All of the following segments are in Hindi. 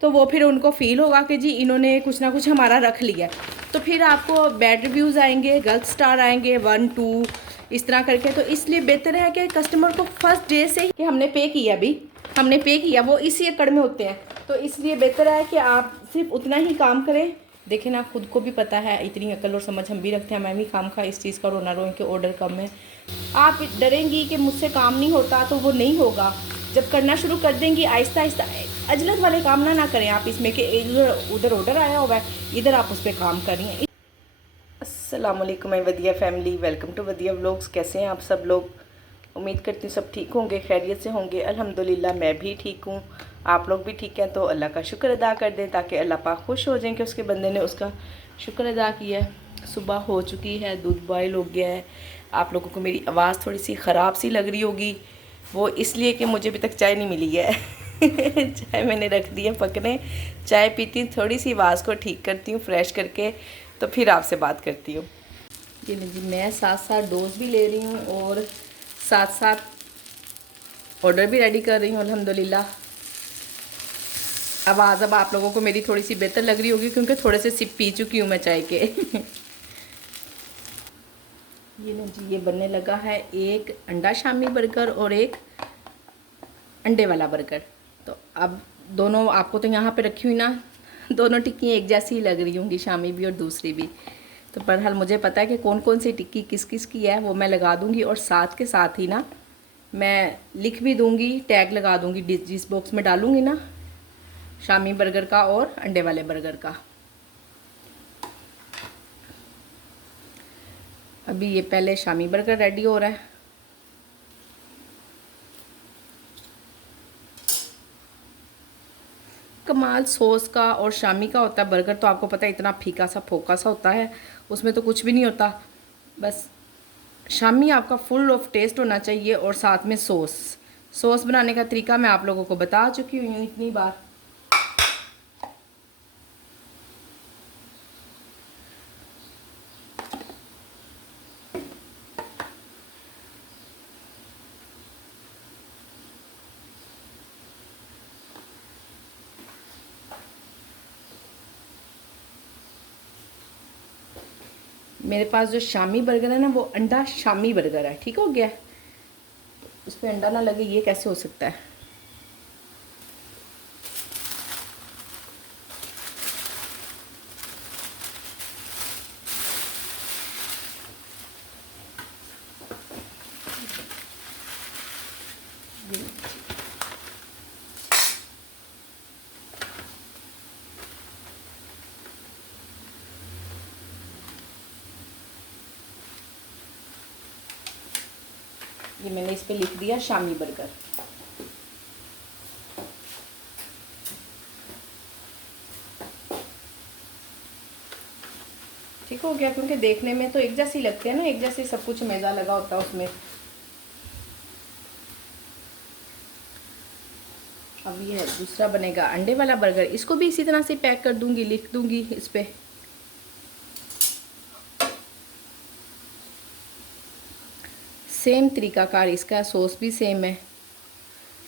तो वो फिर उनको फ़ील होगा कि जी इन्होंने कुछ ना कुछ हमारा रख लिया, तो फिर आपको बैड रिव्यूज़ आएंगे, गलत स्टार आएंगे 1 2 इस तरह करके। तो इसलिए बेहतर है कि कस्टमर को फर्स्ट डे से ही कि हमने पे किया, अभी हमने पे किया, वो इसी एकड़ में होते हैं, तो इसलिए बेहतर है कि आप सिर्फ उतना ही काम करें। देखें ना, खुद को भी पता है, इतनी अकल और समझ हम भी रखते हैं, मैं भी काम खा इस चीज़ का रोना रोएं कि ऑर्डर कम है। आप डरेंगी कि मुझसे काम नहीं होता, तो वो नहीं होगा। जब करना शुरू कर देंगी आहिस्ता आहिस्ता, अजलत वाले काम ना करें आप इसमें कि इधर उधर ऑर्डर आया हुआ है, इधर आप उस पर काम करिए। अस्सलाम वालेकुम my Vadiya family, welcome to Vadiya vlogs. कैसे हैं आप सब लोग? उम्मीद करती हूँ सब ठीक होंगे, खैरियत से होंगे। अल्हम्दुलिल्लाह मैं भी ठीक हूँ, आप लोग भी ठीक हैं। तो अल्लाह का शुक्र अदा कर दें ताकि अल्लाह पाक खुश हो जाएं कि उसके बंदे ने उसका शुक्र अदा किया है। सुबह हो चुकी है, दूध बॉयल हो गया है। आप लोगों को मेरी आवाज़ थोड़ी सी ख़राब सी लग रही होगी, वो इसलिए कि मुझे अभी तक चाय नहीं मिली है। चाय मैंने रख दी है पकने, चाय पीती हूँ, थोड़ी सी आवाज़ को ठीक करती हूँ फ्रेश करके, तो फिर आपसे बात करती हूँ। ये जी मैं साथ साथ डोज भी ले रही हूँ और साथ साथ ऑर्डर भी रेडी कर रही हूँ अल्हम्दुलिल्लाह। आवाज़ अब आप लोगों को मेरी थोड़ी सी बेहतर लग रही होगी क्योंकि थोड़े से सिप पी चुकी हूँ मैं चाय के। ये ना जी, ये बनने लगा है एक अंडा शामी बर्गर और एक अंडे वाला बर्गर। तो अब दोनों आपको तो यहाँ पे रखी हुई ना, दोनों टिक्कियाँ एक जैसी ही लग रही होंगी, शामी भी और दूसरी भी। तो बहरहाल मुझे पता है कि कौन कौन सी टिक्की किस किस की है, वो मैं लगा दूँगी और साथ के साथ ही ना मैं लिख भी दूँगी, टैग लगा दूँगी, जिस बॉक्स में डालूँगी ना शामी बर्गर का और अंडे वाले बर्गर का। अभी ये पहले शामी बर्गर रेडी हो रहा है। कमाल सॉस का और शामी का होता है। बर्गर तो आपको पता है इतना फीका सा फोका सा होता है, उसमें तो कुछ भी नहीं होता। बस शामी आपका फुल ऑफ टेस्ट होना चाहिए और साथ में सॉस। सॉस बनाने का तरीका मैं आप लोगों को बता चुकी हूँ इतनी बार। मेरे पास जो शामी बर्गर है ना, वो अंडा शामी बर्गर है, ठीक हो गया। उस पर अंडा ना लगे ये कैसे हो सकता है? ये मैंने इस पे लिख दिया शामी बर्गर। ठीक हो गया, क्योंकि देखने में तो एक जैसी लगते हैं ना, एक जैसे सब कुछ मैदा लगा होता है उसमें। अब ये दूसरा बनेगा अंडे वाला बर्गर, इसको भी इसी तरह से पैक कर दूंगी, लिख दूंगी इस पे। सेम तरीकाकार इसका, सॉस भी सेम है,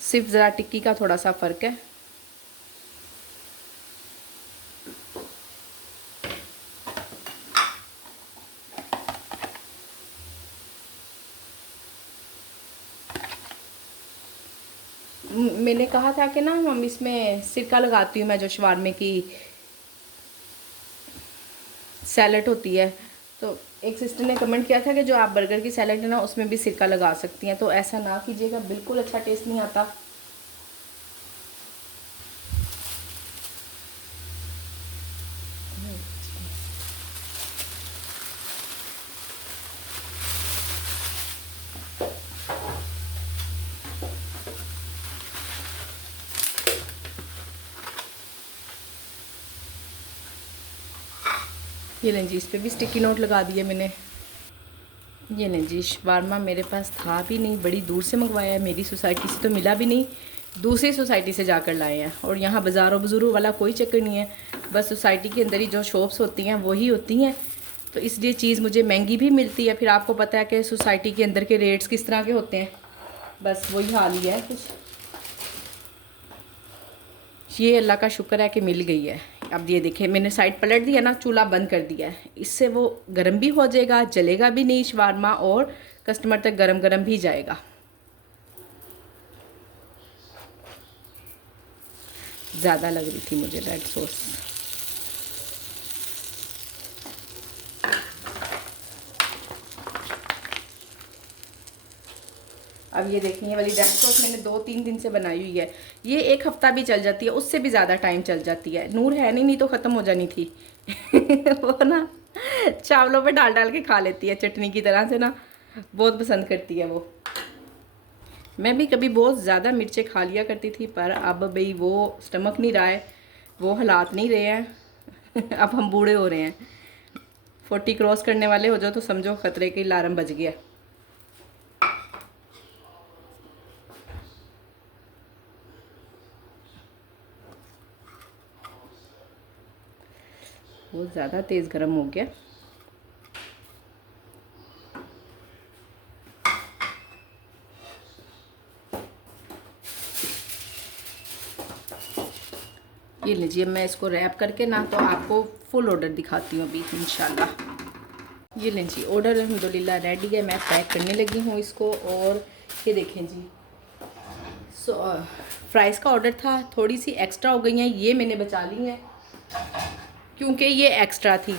सिर्फ ज़रा टिक्की का थोड़ा सा फ़र्क है। मैंने कहा था कि ना हम इसमें सिरका लगाती हूँ मैं, जो शवारमे की सैलड होती है, तो एक सिस्टर ने कमेंट किया था कि जो आप बर्गर की सैलड है ना उसमें भी सिरका लगा सकती हैं, तो ऐसा ना कीजिएगा, बिल्कुल अच्छा टेस्ट नहीं आता। ये लें जी, इस पर भी स्टिकी नोट लगा दिए मैंने। ये लें जी, शवारमा मेरे पास था भी नहीं, बड़ी दूर से मंगवाया है, मेरी सोसाइटी से तो मिला भी नहीं, दूसरी सोसाइटी से जाकर लाए हैं। और यहाँ बाज़ारों बज़ूरों वाला कोई चक्कर नहीं है, बस सोसाइटी के अंदर ही जो शॉप्स होती हैं वही होती हैं, तो इसलिए चीज़ मुझे महंगी भी मिलती है। फिर आपको पता है कि सोसाइटी के अंदर के रेट्स किस तरह के होते हैं, बस वही हाल ही है कुछ। ये अल्लाह का शुक्र है कि मिल गई है। अब ये देखिए मैंने साइड पलट दिया ना, चूल्हा बंद कर दिया है। इससे वो गर्म भी हो जाएगा, जलेगा भी नहीं शवारमा, और कस्टमर तक गरम गरम भी जाएगा। ज़्यादा लग रही थी मुझे रेड सॉस। अब ये देखिए, ये वाली रेड सॉस मैंने 2-3 दिन से बनाई हुई है। ये 1 हफ्ता भी चल जाती है, उससे भी ज़्यादा टाइम चल जाती है। नूर है नहीं तो ख़त्म हो जानी थी। वो ना चावलों पे डाल डाल के खा लेती है चटनी की तरह से ना, बहुत पसंद करती है वो। मैं भी कभी बहुत ज़्यादा मिर्चें खा लिया करती थी, पर अब भाई वो स्टमक नहीं रहा है, वो हालात नहीं रहे हैं। अब हम बूढ़े हो रहे हैं, 40 क्रॉस करने वाले हो जाओ तो समझो खतरे की अलार्म बज गया। बहुत ज़्यादा तेज़ गर्म हो गया। ये लीजिए, मैं इसको रैप करके ना तो आपको फुल ऑर्डर दिखाती हूँ अभी इंशाल्लाह। ये लीजिए, ऑर्डर अल्हम्दुलिल्लाह रेडी है, मैं पैक करने लगी हूँ इसको। और ये देखें जी, फ्राइज़ का ऑर्डर था, थोड़ी सी एक्स्ट्रा हो गई हैं, ये मैंने बचा ली हैं क्योंकि ये एक्स्ट्रा थी।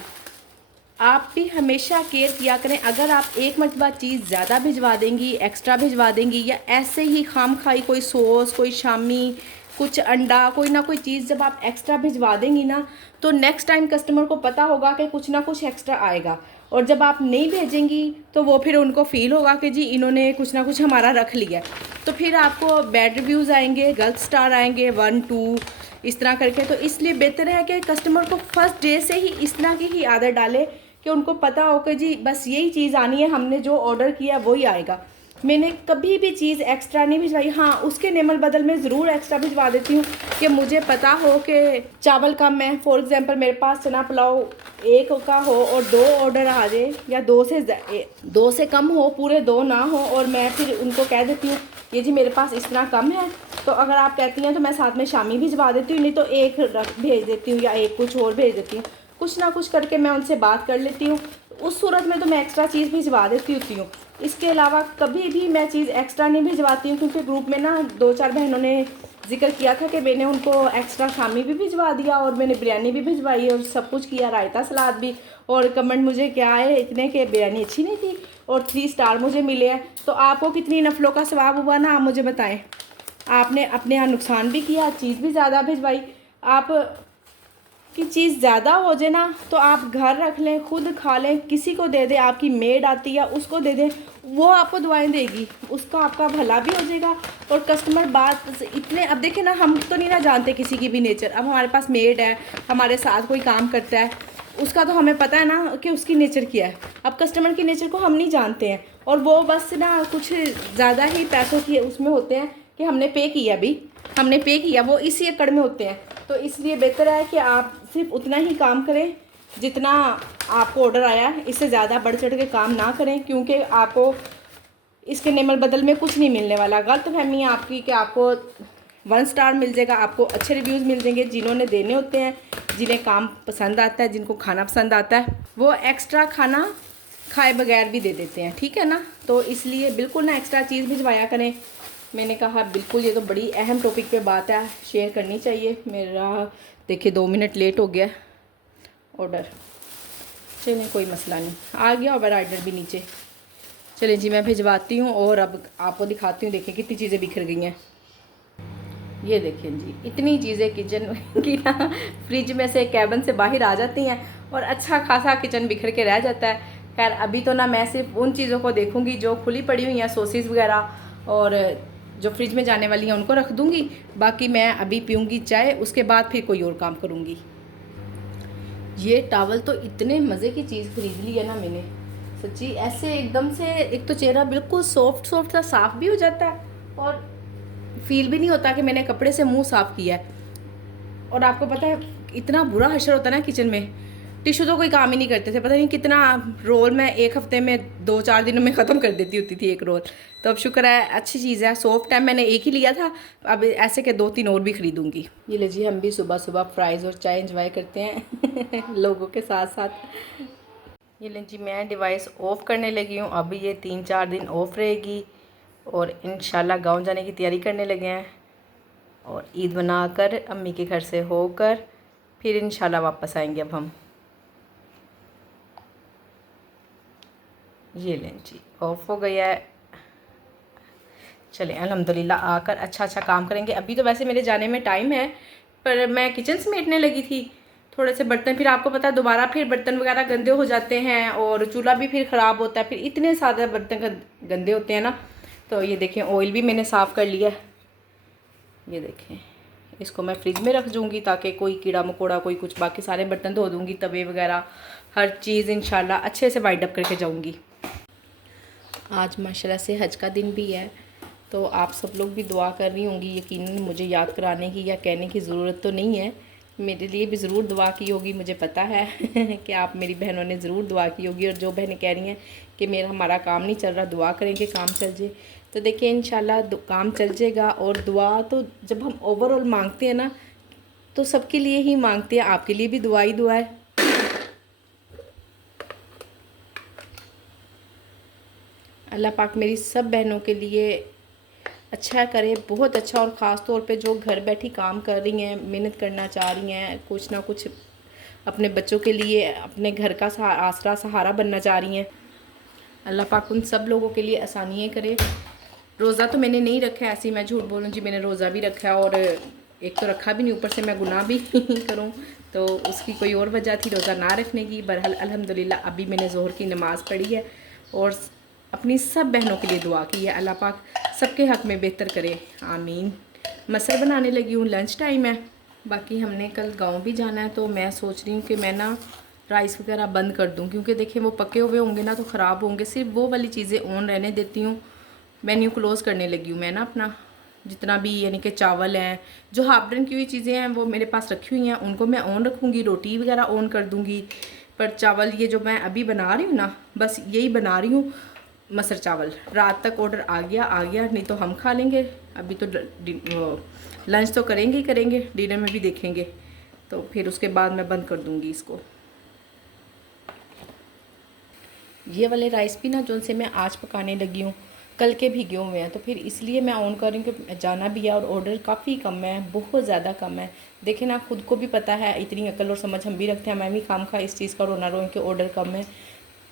आप भी हमेशा केयर किया करें, अगर आप एक मरतबा चीज़ ज़्यादा भिजवा देंगी, एक्स्ट्रा भिजवा देंगी, या ऐसे ही खाम खाई कोई सॉस, कोई शामी, कुछ अंडा, कोई ना कोई चीज़ जब आप एक्स्ट्रा भिजवा देंगी ना, तो नेक्स्ट टाइम कस्टमर को पता होगा कि कुछ ना कुछ एक्स्ट्रा आएगा। और जब आप नहीं भेजेंगी तो वो फिर उनको फ़ील होगा कि जी इन्होंने कुछ ना कुछ हमारा रख लिया, तो फिर आपको बैड रिव्यूज़ आएंगे, गलत स्टार आएंगे, 1-2 इस तरह करके। तो इसलिए बेहतर है कि कस्टमर को फर्स्ट डे से ही इस तरह की ही आदत डाले कि उनको पता हो कि जी बस यही चीज़ आनी है, हमने जो ऑर्डर किया वही आएगा। मैंने कभी भी चीज़ एक्स्ट्रा नहीं भिजवाई। हाँ, उसके नेमल बदल में ज़रूर एक्स्ट्रा भिजवा देती हूँ कि मुझे पता हो कि चावल कम है। फॉर एग्ज़ाम्पल मेरे पास चना पुलाव 1 का हो और 2 ऑर्डर आ जाए, या 2 से कम हो, पूरे 2 ना हो, और मैं फिर उनको कह देती हूँ ये जी मेरे पास इस तरह कम है, तो अगर आप कहती हैं तो मैं साथ में शामी भिजवा देती हूँ, नहीं तो 1 भेज देती हूँ या 1 कुछ और भेज देती हूँ। कुछ ना कुछ करके मैं उनसे बात कर लेती हूँ, उस सूरत में तो मैं एक्स्ट्रा चीज़ भिजवा देती होती हूँ। इसके अलावा कभी भी मैं चीज़ एक्स्ट्रा नहीं भिजवाती हूँ, क्योंकि ग्रुप में ना 2-4 बहनों ने जिक्र किया था कि मैंने उनको एक्स्ट्रा शामी भी भिजवा दिया और मैंने बिरयानी भी भिजवाई और सब कुछ किया, रायता सलाद भी। और कमेंट मुझे क्या है इतने कि बिरयानी अच्छी नहीं थी और 3 स्टार मुझे मिले हैं। तो आपको कितनी नफलों का सवाब हुआ ना, आप मुझे बताएं। आपने अपने यहाँ नुकसान भी किया, चीज़ भी ज़्यादा भिजवाई। आप कि चीज़ ज़्यादा हो जाए ना तो आप घर रख लें, खुद खा लें, किसी को दे दें, आपकी मेड आती है उसको दे दें, वो आपको दुआएं देगी, उसका आपका भला भी हो जाएगा। और कस्टमर बात इतने, अब देखें ना, हम तो नहीं ना जानते किसी की भी नेचर। अब हमारे पास मेड है, हमारे साथ कोई काम करता है, उसका तो हमें पता है ना कि उसकी नेचर क्या है। अब कस्टमर की नेचर को हम नहीं जानते हैं, और वो बस ना कुछ ज़्यादा ही पैसों की उसमें होते हैं कि हमने पे किया, अभी हमने पे किया, वो इसी एकड़ में होते हैं। तो इसलिए बेहतर है कि आप सिर्फ उतना ही काम करें जितना आपको ऑर्डर आया, इससे ज़्यादा बढ़ चढ़ के काम ना करें, क्योंकि आपको इसके नेमल बदल में कुछ नहीं मिलने वाला। गलतफहमी है आपकी कि आपको 1 स्टार मिल जाएगा, आपको अच्छे रिव्यूज़ मिल जाएंगे। जिन्होंने देने होते हैं, जिन्हें काम पसंद आता है, जिनको खाना पसंद आता है, वो एक्स्ट्रा खाना खाए बगैर भी दे देते हैं, ठीक है ना। तो इसलिए बिल्कुल ना एक्स्ट्रा चीज़ भिजवाया करें। मैंने कहा बिल्कुल, ये तो बड़ी अहम टॉपिक पे बात है, शेयर करनी चाहिए। मेरा देखिए 2 मिनट लेट हो गया ऑर्डर, चलिए कोई मसला नहीं, आ गया और ऑर्डर भी नीचे। चलिए जी मैं भिजवाती हूँ और अब आपको दिखाती हूँ। देखें कितनी चीज़ें बिखर गई हैं। ये देखें जी, इतनी चीज़ें किचन की ना फ्रिज में से, कैबिन से बाहर आ जाती हैं और अच्छा खासा किचन बिखर के रह जाता है। खैर अभी तो ना मैं सिर्फ उन चीज़ों को देखूँगी जो खुली पड़ी हुई हैं, सॉसेस वगैरह, और जो फ्रिज में जाने वाली हैं उनको रख दूँगी। बाकी मैं अभी पीऊँगी चाय, उसके बाद फिर कोई और काम करूँगी। ये टावल तो इतने मज़े की चीज़ खरीद ली है ना मैंने, सच्ची। ऐसे एकदम से एक तो चेहरा बिल्कुल सॉफ्ट सॉफ्ट सा साफ़ भी हो जाता है और फील भी नहीं होता कि मैंने कपड़े से मुंह साफ़ किया है। और आपको पता है इतना बुरा हशर होता है ना किचन में, टिशू तो कोई काम ही नहीं करते थे, पता नहीं कितना रोल मैं एक हफ्ते में 2-4 दिनों में ख़त्म कर देती होती थी एक रोल। तो अब शुक्र है, अच्छी चीज़ है। सॉफ्ट है, मैंने एक ही लिया था, अब ऐसे के 2-3 और भी ख़रीदूँगी। ये ले जी, हम भी सुबह सुबह फ्राइज़ और चाय इंजॉय करते हैं लोगों के साथ साथ। ये ले जी, मैं डिवाइस ऑफ़ करने लगी हूँ। अभी ये 3-4 दिन ऑफ़ रहेगी और इंशाल्लाह गाँव जाने की तैयारी करने लगे हैं और ईद बनाकर अम्मी के घर से होकर फिर इंशाल्लाह वापस आएंगे अब हम। ये लें जी, ऑफ़ हो गया है। चलें अल्हम्दुलिल्लाह, आकर अच्छा अच्छा काम करेंगे। अभी तो वैसे मेरे जाने में टाइम है, पर मैं किचन समेटने लगी थी, थोड़े से बर्तन, फिर आपको पता है दोबारा फिर बर्तन वगैरह गंदे हो जाते हैं और चूल्हा भी फिर ख़राब होता है, फिर इतने सारे बर्तन गंदे होते हैं ना। तो ये देखें, ऑयल भी मैंने साफ़ कर लिया। ये देखें, इसको मैं फ्रिज में रख दूँगी ताकि कोई कीड़ा मकोड़ा कोई कुछ, बाकी सारे बर्तन धो दूँगी, तवे वगैरह हर चीज़ इंशाल्लाह अच्छे से वाइंड अप करके जाऊँगी। आज माशाल्लाह से हज का दिन भी है, तो आप सब लोग भी दुआ कर रही होंगी यकीनन। मुझे याद कराने की या कहने की ज़रूरत तो नहीं है, मेरे लिए भी ज़रूर दुआ की होगी, मुझे पता है कि आप मेरी बहनों ने ज़रूर दुआ की होगी। और जो बहनें कह रही हैं कि हमारा काम नहीं चल रहा, दुआ करेंगे काम चल जाए। तो देखिए इंशाल्लाह काम चल जाएगा। और दुआ तो जब हम ओवरऑल मांगते हैं ना, तो सबके लिए ही मांगते हैं, आपके लिए भी दुआ ही दुआ है। अल्लाह पाक मेरी सब बहनों के लिए अच्छा करे, बहुत अच्छा। और ख़ास तौर पे जो घर बैठी काम कर रही हैं, मेहनत करना चाह रही हैं, कुछ ना कुछ अपने बच्चों के लिए, अपने घर का आसरा सहारा बनना चाह रही हैं, अल्लाह पाक उन सब लोगों के लिए आसानियाँ करे। रोज़ा तो मैंने नहीं रखा है, ऐसे ही मैं झूठ बोलूँ जी, मैंने रोज़ा भी रखा है और एक तो रखा भी नहीं, ऊपर से मैं गुनाह भी करूँ, तो उसकी कोई और वजह थी रोज़ा ना रखने की। बहरहाल अल्हम्दुलिल्लाह अभी मैंने ज़ोहर की नमाज़ पढ़ी है और अपनी सब बहनों के लिए दुआ की है, अल्लाह पाक सबके हक़ में बेहतर करे, आमीन। मसर बनाने लगी हूँ, लंच टाइम है। बाकी हमने कल गांव भी जाना है, तो मैं सोच रही हूँ कि मैं ना राइस वगैरह बंद कर दूँ, क्योंकि देखिए वो पके हुए होंगे ना तो ख़राब होंगे। सिर्फ वो वाली चीज़ें ऑन रहने देती हूँ। मेन्यू क्लोज़ करने लगी हूँ मैं ना अपना, जितना भी यानी कि चावल हैं, जो हाफ डन की हुई चीज़ें हैं वो मेरे पास रखी हुई हैं, उनको मैं ऑन रखूँगी। रोटी वगैरह ऑन कर दूँगी, पर चावल ये जो मैं अभी बना रही हूँ ना, बस यही बना रही हूँ मसर चावल। रात तक ऑर्डर आ गया, नहीं तो हम खा लेंगे। अभी तो लंच तो करेंगे ही करेंगे, डिनर में भी देखेंगे, तो फिर उसके बाद मैं बंद कर दूँगी इसको। ये वाले राइस भी ना जो से मैं आज पकाने लगी हूँ, कल के भिगे हुए हैं, तो फिर इसलिए मैं ऑन कर रही हूँ कि जाना भी है और ऑर्डर काफ़ी कम है, बहुत ज़्यादा कम है। देखें ना, खुद को भी पता है, इतनी अकल और समझ हम भी रखते हैं, मैं भी खाम खा इस चीज़ का रोना रोएं कि ऑर्डर कम है।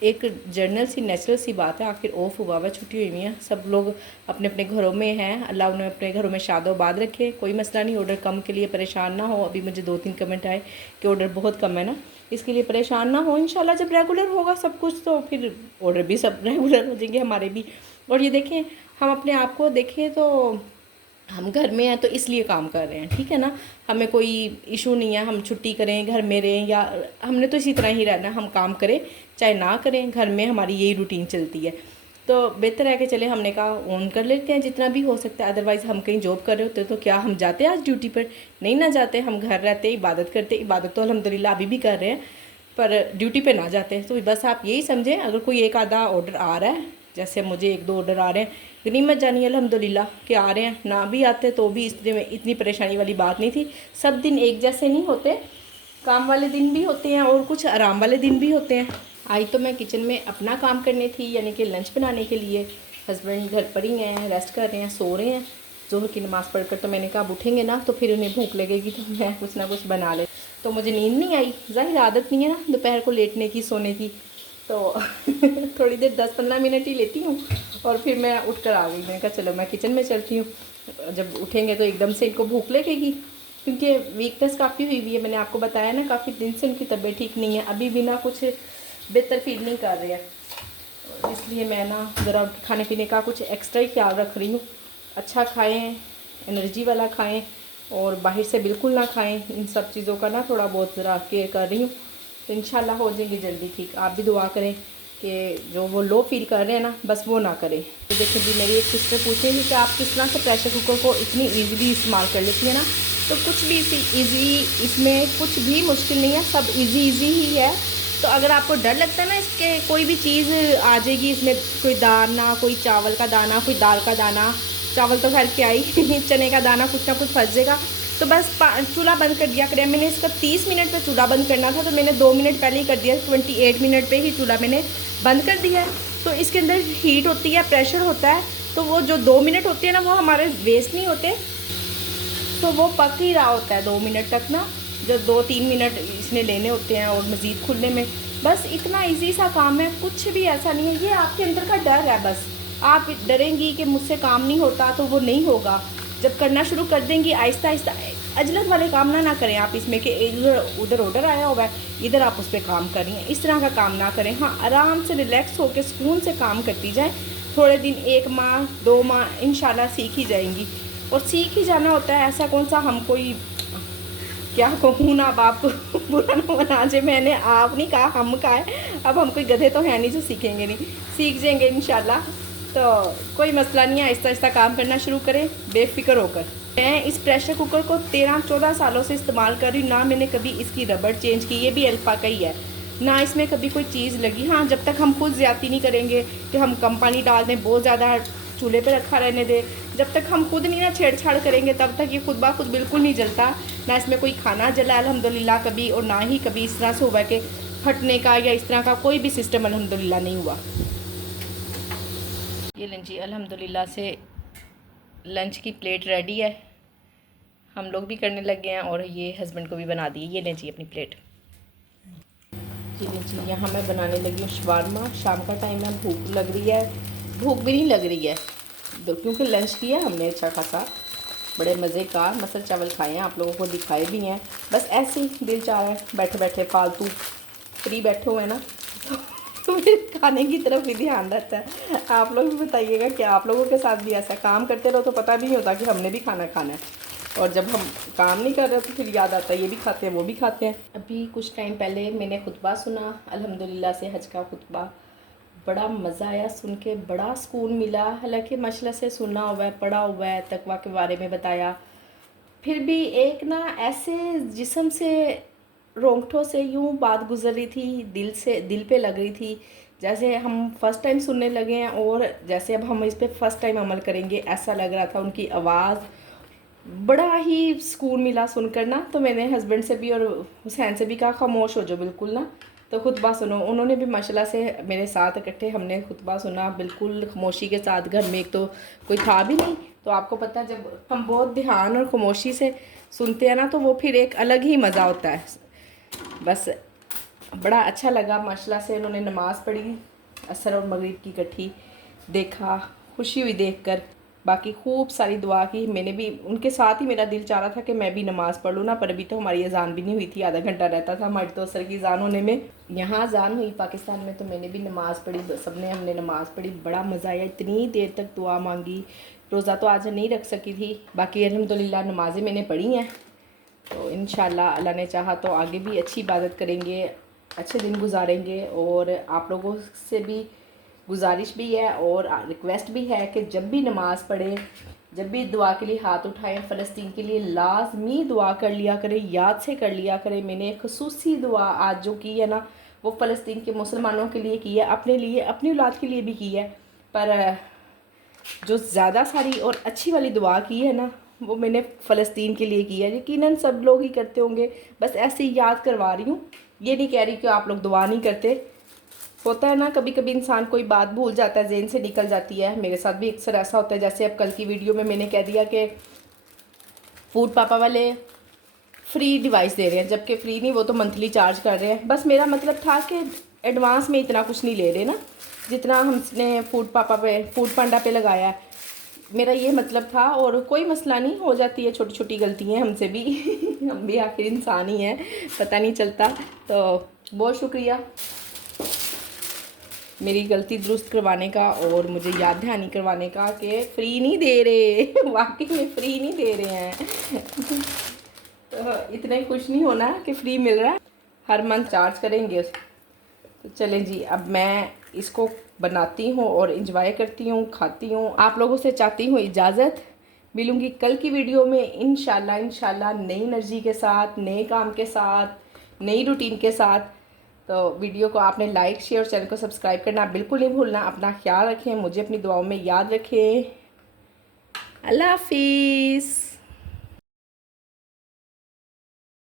एक जर्नल सी नेचुरल सी बात है, आखिर ऑफ हुआ हुआ, छुट्टी हुई है, सब लोग अपने अपने घरों में हैं, अल्लाह उन्हें अपने घरों में शादोबाद रखे, कोई मसला नहीं। ऑर्डर कम के लिए परेशान ना हो। अभी मुझे 2-3 कमेंट आए कि ऑर्डर बहुत कम है ना, इसके लिए परेशान ना हो। इंशाल्लाह जब रेगुलर होगा सब कुछ तो फिर ऑर्डर भी सब रेगुलर हो जाएंगे हमारे भी। और ये देखें, हम अपने आप को देखें तो हम घर में हैं तो इसलिए काम कर रहे हैं, ठीक है ना, हमें कोई इशू नहीं है, हम छुट्टी करें घर में रहें, या हमने तो इसी तरह ही रहना, हम काम करें चाहे ना करें, घर में हमारी यही रूटीन चलती है। तो बेहतर है कि चले, हमने कहा ऑन कर लेते हैं जितना भी हो सकता है। अदरवाइज़ हम कहीं जॉब कर रहे होते तो क्या हम जाते आज ड्यूटी पर? नहीं ना जाते, हम घर रहते, इबादत करते। इबादत तो अल्हम्दुलिल्लाह अभी भी कर रहे हैं, पर ड्यूटी पे ना जाते। तो बस आप यही समझें, अगर कोई एक आधा ऑर्डर आ रहा है, जैसे मुझे 1-2 ऑर्डर आ रहे हैं, गनीमत जानिए अल्हम्दुलिल्लाह कि आ रहे हैं, ना भी आते तो भी इतनी परेशानी वाली बात नहीं थी। सब दिन एक जैसे नहीं होते, काम वाले दिन भी होते हैं और कुछ आराम वाले दिन भी होते हैं। आई तो मैं किचन में अपना काम करने थी, यानी कि लंच बनाने के लिए। हस्बैंड घर पर ही हैं, रेस्ट कर रहे हैं, सो रहे हैं जोहर की नमाज़ पढ़कर। तो मैंने कहा अब उठेंगे ना तो फिर उन्हें भूख लगेगी, तो मैं कुछ ना कुछ बना ले। तो मुझे नींद नहीं आई, ज़ाहिर आदत नहीं है ना दोपहर को लेटने की, सोने की, तो थोड़ी देर 10-15 मिनट ही लेती हूँ और फिर मैं उठ कर आ गई। मैंने कहा चलो मैं किचन में चलती हूँ, जब उठेंगे तो एकदम से इनको भूख लगेगी, क्योंकि वीकनेस काफ़ी हुई हुई है। मैंने आपको बताया ना, काफ़ी दिन से उनकी तबीयत ठीक नहीं है, अभी भी ना कुछ बेहतर फील नहीं कर रहे हैं। इसलिए मैं ना ज़रा खाने पीने का कुछ एक्स्ट्रा ही ख्याल रख रही हूँ। अच्छा खाएँ, एनर्जी वाला खाएँ और बाहर से बिल्कुल ना खाएँ। इन सब चीज़ों का ना थोड़ा बहुत ज़रा केयर कर रही हूँ, तो इंशाल्लाह हो जाएंगे जल्दी ठीक। आप भी दुआ करें कि जो वो लो फील कर रहे हैं ना, बस वो ना करें। तो देखिए जी, मेरी एक सिस्टर पूछेंगी कि आप किस तरह से प्रेशर कुकर को इतनी ईजीली इस्तेमाल कर लेती हैं ना। तो कुछ भी इजी, इसमें कुछ भी मुश्किल नहीं है, सब इजी इजी ही है। तो अगर आपको डर लगता है ना इसके कोई भी चीज़ आ जाएगी इसमें, कोई दाना, कोई चावल का दाना, कोई दाल का दाना, चावल तो खैर क्या ही चने का दाना, कुछ ना कुछ फंस जाएगा, तो बस चूल्हा बंद कर दिया करें। मैंने इसका 30 मिनट पे चूल्हा बंद करना था, तो मैंने 2 मिनट पहले ही कर दिया, 28 मिनट पे ही चूल्हा मैंने बंद कर दिया है। तो इसके अंदर हीट होती है, प्रेशर होता है, तो वो जो 2 मिनट होते हैं ना वो हमारे वेस्ट नहीं होते, तो वो पक ही रहा होता है 2 मिनट तक ना, जो 2-3 मिनट इसमें लेने होते हैं और मज़ीद खुलने में। बस इतना इजी सा काम है, कुछ भी ऐसा नहीं है, ये आपके अंदर का डर है बस। आप डरेंगी कि मुझसे काम नहीं होता, तो वो नहीं होगा। जब करना शुरू कर देंगी आहिस्ता आहिस्ता, अजलत वाले काम ना करें आप इसमें कि इधर उधर ऑर्डर आया हुआ है, इधर आप उस पर काम कर रही हैं, इस तरह का काम ना करें। हाँ, आराम से रिलैक्स होकर सुकून से काम करती जाएँ। थोड़े दिन, 1 माह 2 माह इंशाल्लाह सीख ही जाएंगी, और सीख ही जाना होता है। ऐसा कौन सा हम कोई क्या कहूँ ना, अब आपको बुरा ना बना जाए, मैंने आप नहीं कहा, हम कहा है। अब हम कोई गधे तो हैं नहीं जो सीखेंगे नहीं, सीख जाएंगे इंशाल्लाह। तो कोई मसला नहीं है, आहिस्ता आहिस्ता काम करना शुरू करें बेफिक्र होकर। मैं इस प्रेशर कुकर को 13-14 सालों से इस्तेमाल कर रही हूँ, ना मैंने कभी इसकी रबड़ चेंज की, ये भी अल्फा का ही है, ना इसमें कभी कोई चीज़ लगी। हाँ, जब तक हम खुद ज़्यादती नहीं करेंगे कि हम कम पानी डाल दें, बहुत ज़्यादा चूल्हे पे रखा रहने दें, जब तक हम खुद नहीं ना छेड़छाड़ करेंगे तब तक ये खुद ब खुद बिल्कुल नहीं जलता। ना इसमें कोई खाना जला अल्हम्दुलिल्लाह कभी, और ना ही कभी इस तरह से हुआ कि फटने का या इस तरह का कोई भी सिस्टम अल्हम्दुलिल्लाह नहीं हुआ। ये लें जी, अल्हम्दुलिल्लाह से लंच की प्लेट रेडी है, हम लोग भी करने लग गए हैं और ये हस्बैंड को भी बना दी। ये लें जी अपनी प्लेट। जी लें जी, यहाँ मैं बनाने लगी हूँ शवारमा। शाम का टाइम है, भूख लग रही है, भूख भी नहीं लग रही है क्योंकि लंच किया हमने अच्छा खासा, बड़े मज़े का मसल चावल खाए हैं, आप लोगों को दिखाए भी हैं। बस ऐसे ही दिल चाह रहा है, बैठे बैठे फालतू फ्री बैठे हुए हैं ना, तो फिर खाने की तरफ भी ध्यान रहता है। आप लोग भी बताइएगा कि आप लोगों के साथ भी ऐसा काम करते रहो तो पता भी नहीं होता कि हमने भी खाना खाना है, और जब हम काम नहीं कर रहे तो फिर याद आता है ये भी खाते हैं वो भी खाते हैं। अभी कुछ टाइम पहले मैंने खुतबा सुना, अल्हम्दुलिल्लाह से हज का खुतबा, बड़ा मज़ा आया सुन के, बड़ा सुकून मिला। हालांकि मशला से सुना हुआ है, पढ़ा हुआ है, तकवा के बारे में बताया, फिर भी एक ना ऐसे जिस्म से, रोंगठों से यूँ बात गुजर रही थी, दिल से, दिल पे लग रही थी, जैसे हम फ़र्स्ट टाइम सुनने लगे हैं और जैसे अब हम इस पर फ़र्स्ट टाइम अमल करेंगे, ऐसा लग रहा था। उनकी आवाज़, बड़ा ही सुकून मिला सुनकर ना। तो मैंने हस्बैंड से भी और हुसैन से भी कहा खामोश हो जाओ बिल्कुल ना, तो खुतबा सुनो। उन्होंने भी माशाल्लाह से मेरे साथ इकट्ठे हमने खुतबा सुना बिल्कुल खामोशी के साथ। घर में एक तो कोई था भी नहीं, तो आपको पता है जब हम बहुत ध्यान और खामोशी से सुनते हैं ना तो वो फिर एक अलग ही मज़ा होता है। बस बड़ा अच्छा लगा माशाल्लाह से। उन्होंने नमाज़ पढ़ी असर और मगरिब की इकट्ठी, देखा, खुशी हुई देखकर। बाकी खूब सारी दुआ की, मैंने भी उनके साथ ही, मेरा दिल चाह रहा था कि मैं भी नमाज़ पढ़ लूँ ना, पर अभी तो हमारी अजान भी नहीं हुई थी, आधा घंटा रहता था हमारी तो असर की अजान होने में। यहाँ अजान हुई पाकिस्तान में, तो मैंने भी नमाज़ पढ़ी, सबने हमने नमाज़ पढ़ी, बड़ा मज़ा आया। इतनी देर तक दुआ मांगी, रोज़ा तो आज नहीं रख सकी थी, बाकी अल्हम्दुलिल्लाह नमाज़ें मैंने पढ़ी हैं। तो इंशाल्लाह अल्लाह ने चाहा तो आगे भी अच्छी इबादत करेंगे, अच्छे दिन गुजारेंगे। और आप लोगों से भी गुजारिश भी है और रिक्वेस्ट भी है कि जब भी नमाज़ पढ़ें, जब भी दुआ के लिए हाथ उठाएं, फ़लस्तीन के लिए लाजमी दुआ कर लिया करें, याद से कर लिया करें। मैंने खुसूसी दुआ आज जो की है ना, वो फ़लस्तीन के मुसलमानों के लिए की है, अपने लिए, अपनी औलाद के लिए भी की है, पर जो ज़्यादा सारी और अच्छी वाली दुआ की है ना, वो मैंने फ़लस्तीन के लिए की है। यकीनन सब लोग ही करते होंगे, बस ऐसे ही याद करवा रही हूँ। ये नहीं कह रही कि आप लोग दुआ नहीं करते, होता है ना कभी कभी इंसान कोई बात भूल जाता है, ज़हन से निकल जाती है। मेरे साथ भी अक्सर ऐसा होता है। जैसे अब कल की वीडियो में मैंने कह दिया कि फूड पापा वाले फ्री डिवाइस दे रहे हैं, जबकि फ्री नहीं, वो तो मंथली चार्ज कर रहे हैं। बस मेरा मतलब था कि एडवांस में इतना कुछ नहीं ले रहे ना, जितना हमने फूड पापा पे, फूड पांडा पे लगाया है, मेरा ये मतलब था। और कोई मसला नहीं, हो जाती है छोटी छोटी गलतियाँ हमसे भी हम भी आखिर इंसान ही हैं, पता नहीं चलता। तो बहुत शुक्रिया मेरी गलती दुरुस्त करवाने का और मुझे याद दहानी करवाने का कि फ़्री नहीं दे रहे वाकई में फ़्री नहीं दे रहे हैं तो इतना ही खुश नहीं होना कि फ़्री मिल रहा है, हर मंथ चार्ज करेंगे। तो चलें जी, अब मैं इसको बनाती हूँ और इंजॉय करती हूँ, खाती हूँ। आप लोगों से चाहती हूँ इजाज़त, मिलूँगी कल की वीडियो में इंशाल्लाह नई एनर्जी के साथ, नए काम के साथ, नई रूटीन के साथ। तो वीडियो को आपने लाइक, शेयर और चैनल को सब्सक्राइब करना बिल्कुल नहीं भूलना। अपना ख्याल रखें, मुझे अपनी दुआओं में याद रखें। अल्लाह हाफिज़।